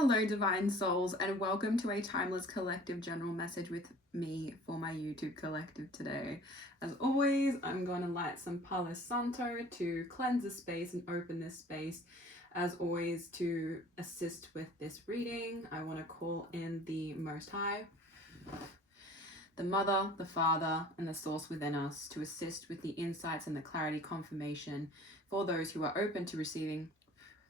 Hello, divine souls, and welcome to a timeless collective general message with me for my YouTube collective today. As always, I'm going to light some Palo Santo to cleanse the space and open this space. As always, to assist with this reading, I want to call in the Most High, the Mother, the Father, and the Source within us to assist with the insights and the clarity confirmation for those who are open to receiving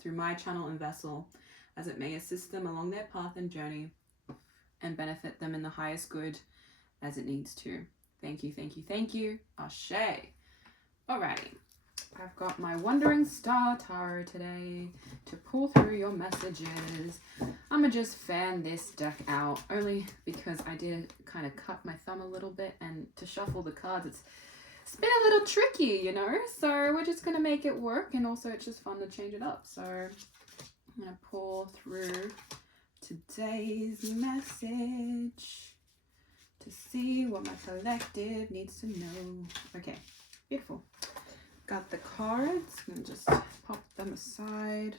through my channel and vessel, as it may assist them along their path and journey and benefit them in the highest good as it needs to. Thank you, thank you, thank you. Ashe. Alrighty. I've got my Wandering Star Tarot today to pull through your messages. I'm gonna just fan this deck out, only because I did kind of cut my thumb a little bit, and to shuffle the cards, it's been a little tricky, you know? So we're just gonna make it work, and also it's just fun to change it up. So I'm going to pull through today's message to see what my collective needs to know. Okay, beautiful. Got the cards. I'm going to just pop them aside.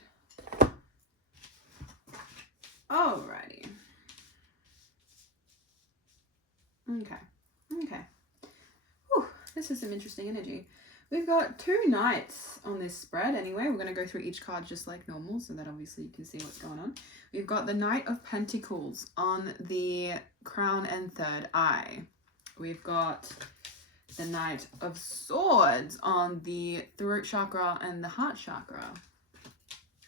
Alrighty. Okay. Whew, this is some interesting energy. We've got two knights on this spread anyway. We're going to go through each card just like normal so that obviously you can see what's going on. We've got the Knight of Pentacles on the crown and third eye. We've got the Knight of Swords on the throat chakra and the heart chakra.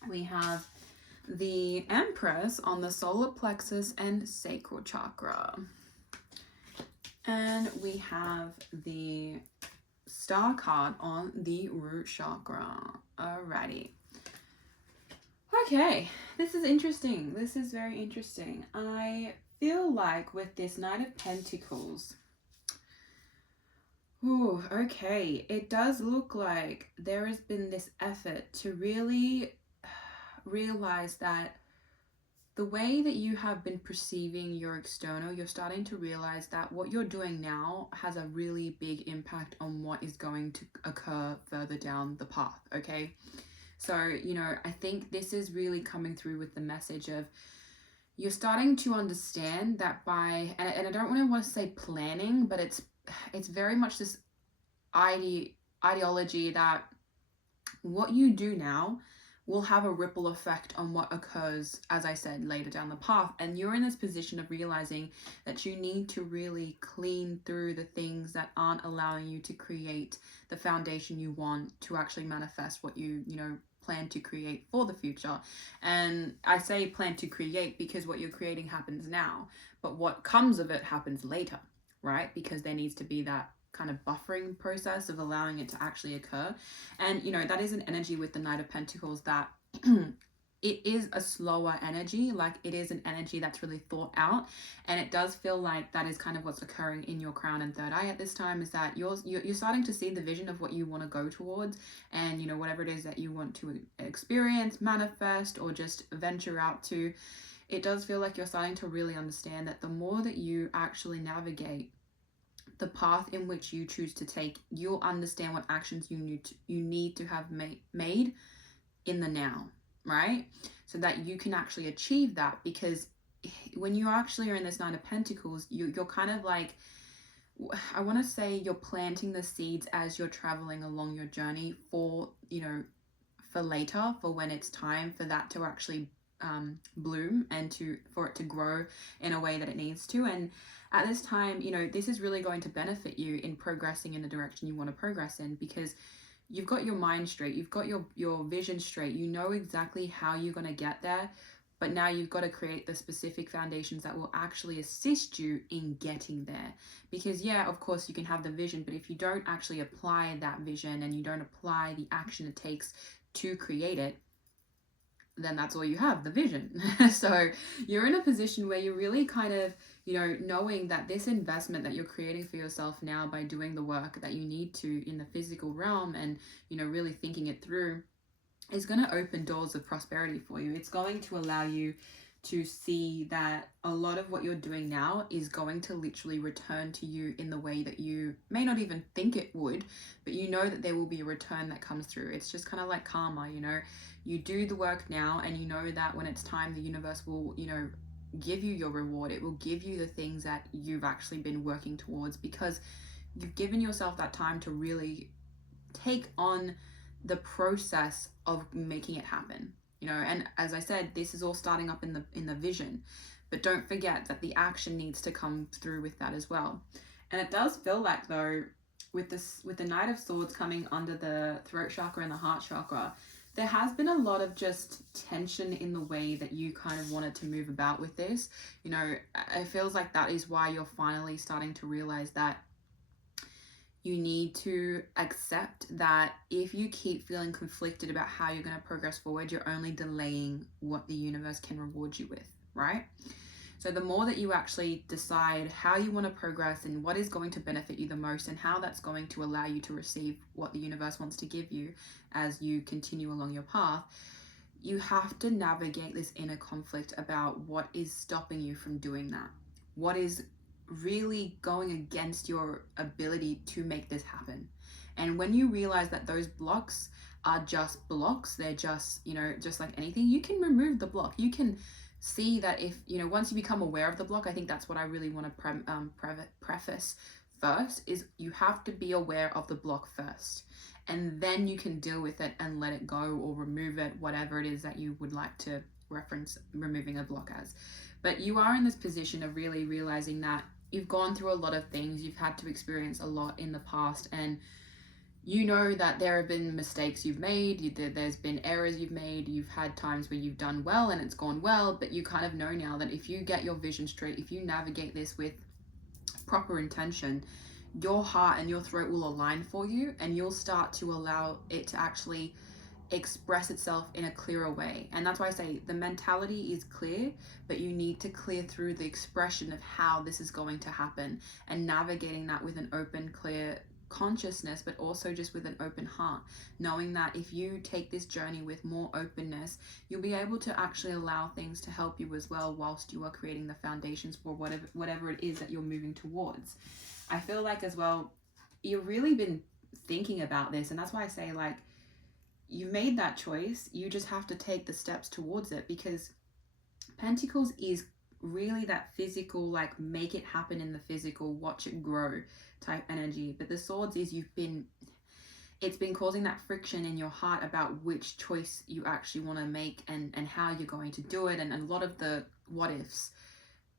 We have the Empress on the solar plexus and sacral chakra. And we have the Star card on the root chakra. Alrighty. Okay, this is interesting. This is very interesting. I feel like with this Knight of Pentacles, okay, it does look like there has been this effort to really realize that the way that you have been perceiving your external, you're starting to realize that what you're doing now has a really big impact on what is going to occur further down the path, okay? So, you know, I think this is really coming through with the message of you're starting to understand that by, and I don't really want to say planning, but it's very much this ideology that what you do now will have a ripple effect on what occurs, as I said, later down the path. And you're in this position of realizing that you need to really clean through the things that aren't allowing you to create the foundation you want to actually manifest what you plan to create for the future. And I say plan to create because what you're creating happens now, but what comes of it happens later, right? Because there needs to be that kind of buffering process of allowing it to actually occur. And you know, that is an energy with the Knight of Pentacles that it is a slower energy, like it is an energy that's really thought out, and it does feel like that is kind of what's occurring in your crown and third eye at this time, is that you're starting to see the vision of what you want to go towards, and you know, whatever it is that you want to experience, manifest, or just venture out to. It does feel like you're starting to really understand that the more that you actually navigate the path in which you choose to take, you'll understand what actions you need to have made in the now, right? So that you can actually achieve that. Because when you actually are in this Nine of Pentacles, you're kind of like, I want to say you're planting the seeds as you're traveling along your journey for, you know, for later, for when it's time for that to actually bloom and for it to grow in a way that it needs to. And at this time, you know, this is really going to benefit you in progressing in the direction you want to progress in, because you've got your mind straight, you've got your vision straight, you know exactly how you're going to get there, but now you've got to create the specific foundations that will actually assist you in getting there. Because yeah, of course you can have the vision, but if you don't actually apply that vision and you don't apply the action it takes to create it, then that's all you have, the vision. So you're in a position where you're really kind of, you know, knowing that this investment that you're creating for yourself now by doing the work that you need to in the physical realm, and, you know, really thinking it through, is going to open doors of prosperity for you. It's going to allow you to see that a lot of what you're doing now is going to literally return to you in the way that you may not even think it would, but you know that there will be a return that comes through. It's just kind of like karma, you know. You do the work now, and you know that when it's time, the universe will, you know, give you your reward. It will give you the things that you've actually been working towards, because you've given yourself that time to really take on the process of making it happen, you know. And as I said, this is all starting up in the vision, but don't forget that the action needs to come through with that as well. And it does feel like, though, with the Knight of Swords coming under the throat chakra and the heart chakra, there has been a lot of just tension in the way that you kind of wanted to move about with this. You know, it feels like that is why you're finally starting to realize that you need to accept that if you keep feeling conflicted about how you're going to progress forward, you're only delaying what the universe can reward you with, right? So the more that you actually decide how you want to progress and what is going to benefit you the most and how that's going to allow you to receive what the universe wants to give you as you continue along your path, you have to navigate this inner conflict about what is stopping you from doing that. What is really going against your ability to make this happen. And when you realize that those blocks are just blocks, they're just, you know, just like anything, you can remove the block. You can see that if, you know, once you become aware of the block, I think that's what I really want to preface first, is you have to be aware of the block first. And then you can deal with it and let it go or remove it, whatever it is that you would like to reference removing a block as. But you are in this position of really realizing that you've gone through a lot of things, you've had to experience a lot in the past, and you know that there have been mistakes you've made, there's been errors you've made, you've had times where you've done well and it's gone well, but you kind of know now that if you get your vision straight, if you navigate this with proper intention, your heart and your throat will align for you, and you'll start to allow it to actually express itself in a clearer way. And that's why I say the mentality is clear, but you need to clear through the expression of how this is going to happen, and navigating that with an open, clear consciousness, but also just with an open heart, knowing that if you take this journey with more openness, you'll be able to actually allow things to help you as well whilst you are creating the foundations for whatever it is that you're moving towards. I feel like as well, you've really been thinking about this, and that's why I say, like, you made that choice, you just have to take the steps towards it, because Pentacles is really that physical, like, make it happen in the physical, watch it grow type energy. But the Swords is it's been causing that friction in your heart about which choice you actually want to make and how you're going to do it, and a lot of the what ifs.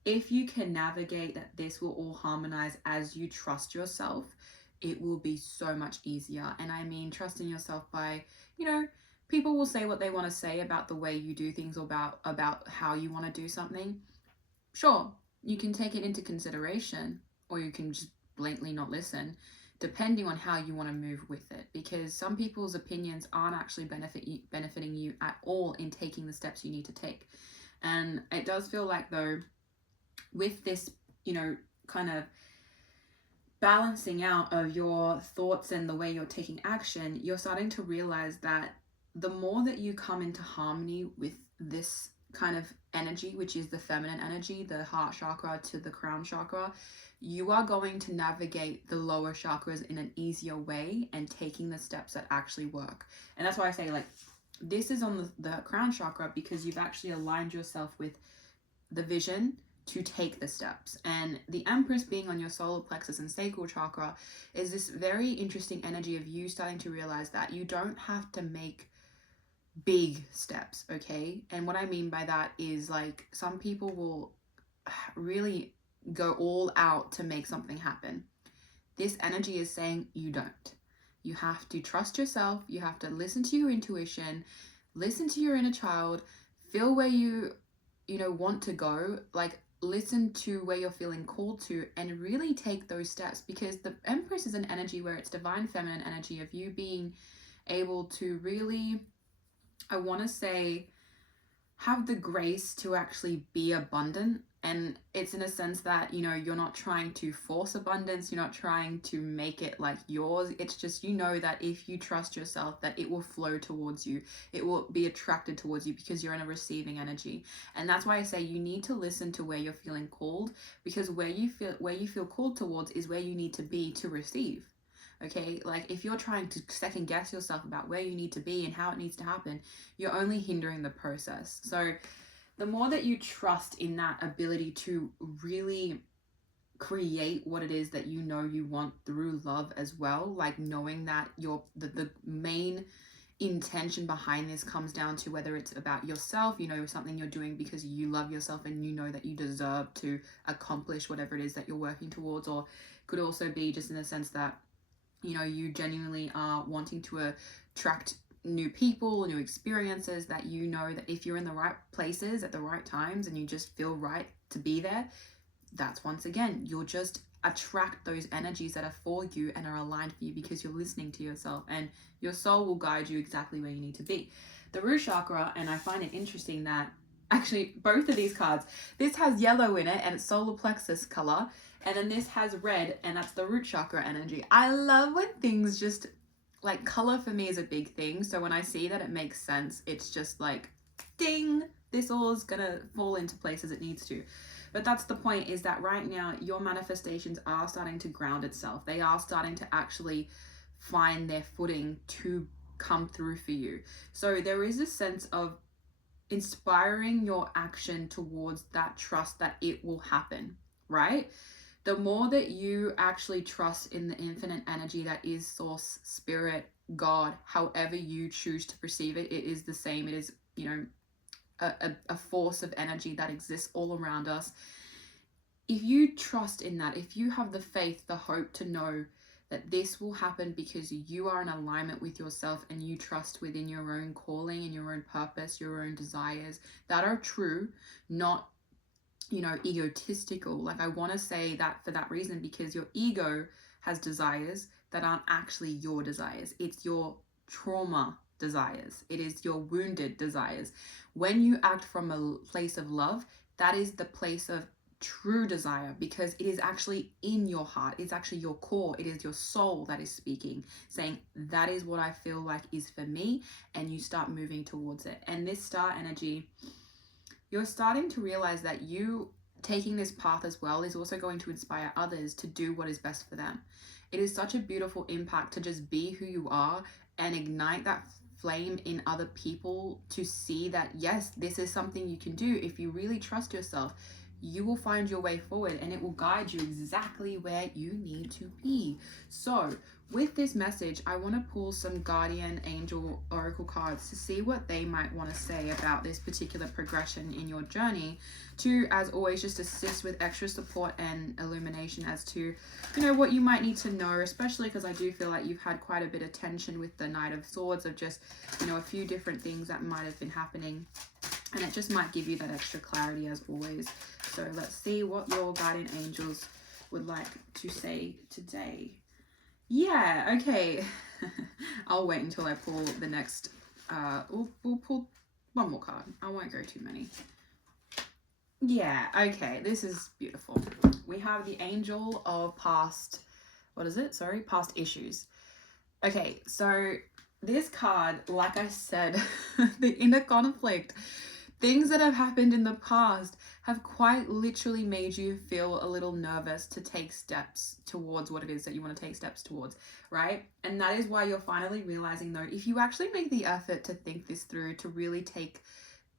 If you can navigate that, this will all harmonize as you trust yourself. It will be so much easier. And I mean, trusting yourself by, you know, people will say what they want to say about the way you do things, or about how you want to do something. Sure, you can take it into consideration, or you can just blatantly not listen, depending on how you want to move with it, because some people's opinions aren't actually benefiting you at all in taking the steps you need to take. And it does feel like, though, with this, you know, kind of balancing out of your thoughts and the way you're taking action, you're starting to realize that the more that you come into harmony with this kind of energy, which is the feminine energy, the heart chakra to the crown chakra, you are going to navigate the lower chakras in an easier way and taking the steps that actually work. And that's why I say, like, this is on the crown chakra, because you've actually aligned yourself with the vision to take the steps. And the Empress being on your solar plexus and sacral chakra is this very interesting energy of you starting to realize that you don't have to make big steps, okay? And what I mean by that is, like, some people will really go all out to make something happen. This energy is saying you don't. You have to trust yourself. You have to listen to your intuition, listen to your inner child, feel where you want to go, like, listen to where you're feeling called to, and really take those steps. Because the Empress is an energy where it's divine feminine energy of you being able to really, I want to say, have the grace to actually be abundant And it's in a sense that, you know, you're not trying to force abundance, you're not trying to make it like yours. It's just, you know, that if you trust yourself, that it will flow towards you. It will be attracted towards you because you're in a receiving energy. And that's why I say you need to listen to where you're feeling called, because where you feel called towards is where you need to be to receive. Okay, like if you're trying to second guess yourself about where you need to be and how it needs to happen, you're only hindering the process. So the more that you trust in that ability to really create what it is that you know you want through love as well, like knowing that the main intention behind this comes down to whether it's about yourself, you know, something you're doing because you love yourself and you know that you deserve to accomplish whatever it is that you're working towards, or could also be just in the sense that, you know, you genuinely are wanting to attract new people, new experiences, that you know that if you're in the right places at the right times and you just feel right to be there, that's once again, you'll just attract those energies that are for you and are aligned for you because you're listening to yourself, and your soul will guide you exactly where you need to be. The root chakra, and I find it interesting that actually both of these cards, this has yellow in it and it's solar plexus color, and then this has red and that's the root chakra energy. I love when things just, like, color for me is a big thing. So when I see that it makes sense, it's just like, ding, this all is gonna fall into place as it needs to. But that's the point, is that right now your manifestations are starting to ground itself. They are starting to actually find their footing to come through for you. So there is a sense of inspiring your action towards that trust that it will happen, right? The more that you actually trust in the infinite energy that is source, spirit, God, however you choose to perceive it, it is the same. It is, you know, a force of energy that exists all around us. If you trust in that, if you have the faith, the hope to know that this will happen because you are in alignment with yourself and you trust within your own calling and your own purpose, your own desires that are true, not, you know, egotistical. Like, I want to say that for that reason, because your ego has desires that aren't actually your desires. It's your trauma desires. It is your wounded desires. When you act from a place of love, that is the place of true desire, because it is actually in your heart. It's actually your core. It is your soul that is speaking, saying that is what I feel like is for me, and you start moving towards it. And this star energy, you're starting to realize that you taking this path as well is also going to inspire others to do what is best for them. It is such a beautiful impact to just be who you are and ignite that flame in other people to see that, yes, this is something you can do. If you really trust yourself, you will find your way forward and it will guide you exactly where you need to be. So with this message, I want to pull some guardian angel oracle cards to see what they might want to say about this particular progression in your journey, to, as always, just assist with extra support and illumination as to, you know, what you might need to know, especially because I do feel like you've had quite a bit of tension with the Knight of Swords, of just, you know, a few different things that might have been happening, and it just might give you that extra clarity as always. So let's see what your guardian angels would like to say today. Yeah, okay. I'll wait until I pull the next, we'll pull one more card. I won't go too many. Yeah, okay, this is beautiful. We have the Angel of Past, past issues. Okay, so this card, like I said, the inner conflict, things that have happened in the past have quite literally made you feel a little nervous to take steps towards what it is that you want to take steps towards, right? And that is why you're finally realizing, though, if you actually make the effort to think this through, to really take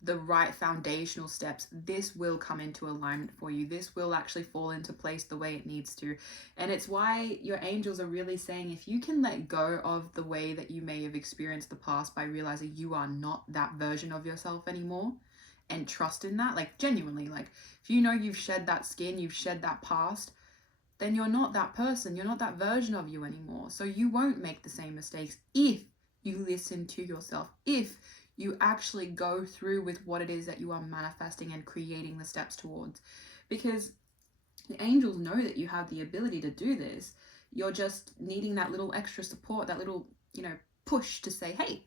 the right foundational steps, this will come into alignment for you. This will actually fall into place the way it needs to. And it's why your angels are really saying, if you can let go of the way that you may have experienced the past by realizing you are not that version of yourself anymore, and trust in that, like genuinely, like if you know you've shed that skin, you've shed that past, then you're not that person, you're not that version of you anymore. So you won't make the same mistakes if you listen to yourself, if you actually go through with what it is that you are manifesting and creating the steps towards. Because the angels know that you have the ability to do this. You're just needing that little extra support, that little, you know, push to say, hey,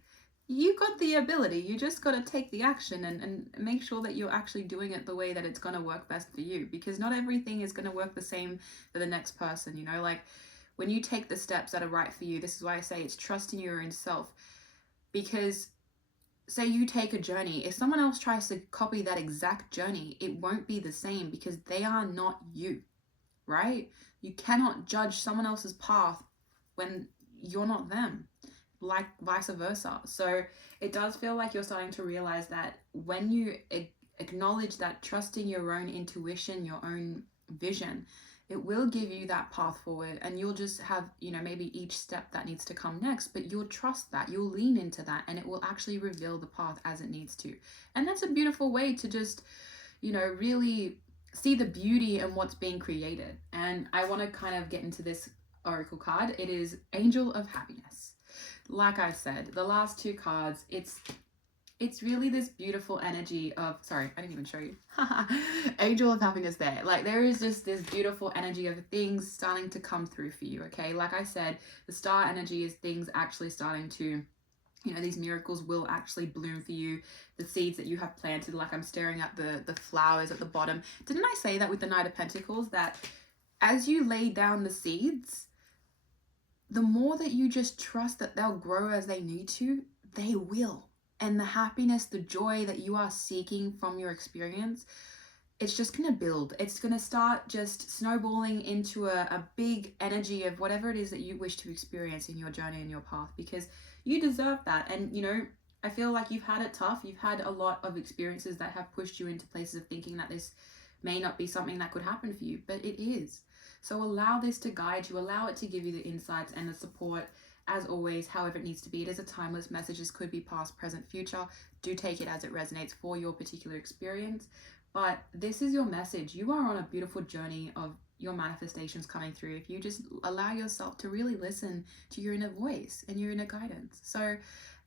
You got the ability. You just got to take the action and make sure that you're actually doing it the way that it's going to work best for you, because not everything is going to work the same for the next person. You know, like when you take the steps that are right for you, this is why I say it's trusting your own self. Because say you take a journey, if someone else tries to copy that exact journey, it won't be the same because they are not you, right? You cannot judge someone else's path when you're not them, like vice versa. So it does feel like you're starting to realize that when you acknowledge that, trusting your own intuition, your own vision, it will give you that path forward, and you'll just have, you know, maybe each step that needs to come next, but you'll trust that, you'll lean into that, and it will actually reveal the path as it needs to. And that's a beautiful way to just, you know, really see the beauty in what's being created. And I want to kind of get into this oracle card. It is Angel of Happiness. Like I said, the last two cards, it's really this beautiful energy of, sorry, I didn't even show you. Angel of Happiness there. Like there is just this beautiful energy of things starting to come through for you, okay? Like I said, the star energy is things actually starting to, you know, these miracles will actually bloom for you. The seeds that you have planted, like I'm staring at the flowers at the bottom. Didn't I say that with the Knight of Pentacles, that as you lay down the seeds, the more that you just trust that they'll grow as they need to, they will. And the happiness, the joy that you are seeking from your experience, it's just going to build. It's going to start just snowballing into a big energy of whatever it is that you wish to experience in your journey and your path, because you deserve that. And, you know, I feel like you've had it tough. You've had a lot of experiences that have pushed you into places of thinking that this may not be something that could happen for you, but it is. So allow this to guide you, allow it to give you the insights and the support. As always, however it needs to be, it is a timeless message. This could be past, present, future. Do take it as it resonates for your particular experience. But this is your message. You are on a beautiful journey of your manifestations coming through if you just allow yourself to really listen to your inner voice and your inner guidance. So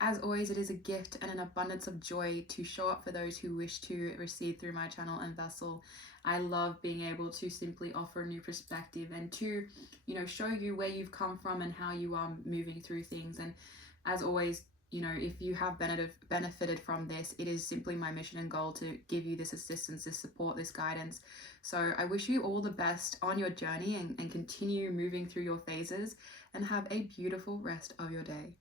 as always, it is a gift and an abundance of joy to show up for those who wish to receive through my channel and vessel. I love being able to simply offer a new perspective and to, you know, show you where you've come from and how you are moving through things. And as always, you know, if you have benefited from this, it is simply my mission and goal to give you this assistance, this support, this guidance. So I wish you all the best on your journey and continue moving through your phases, and have a beautiful rest of your day.